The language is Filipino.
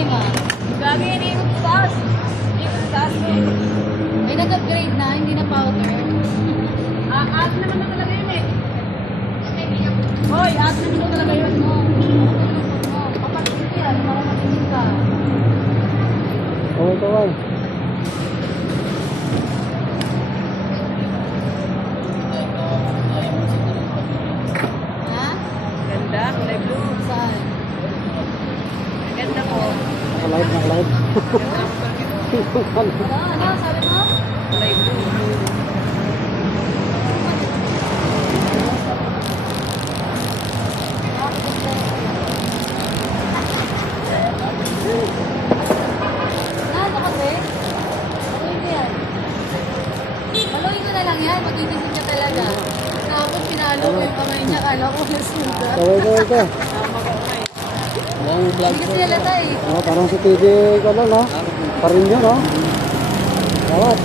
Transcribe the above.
Ay, ma. Gagi, iniikot sa taas. Iniikot sa taas mo. Ay, nag-upgrade na, hindi na powder. Aas naman na talaga yun eh. Hoy, aas naman na talaga yun. Kapatid yan, para matingin ka. Kaway, kaway. Ha? Ganda, kulay blue. Saan? Ganda po. Nakalive, nakalive. Ano, sabi mo? Kulay blue. Ano kasi? Maluin ko yan. Maluin ko na lang yan, magigising ka talaga. Tapos pinalo ko yung kamay niya, kala ko nasuga. Kaway, kaway ka. Hindi kasi halata eh. Oh, parang sa TV ka lang, no? Parin yun, no? Gawat.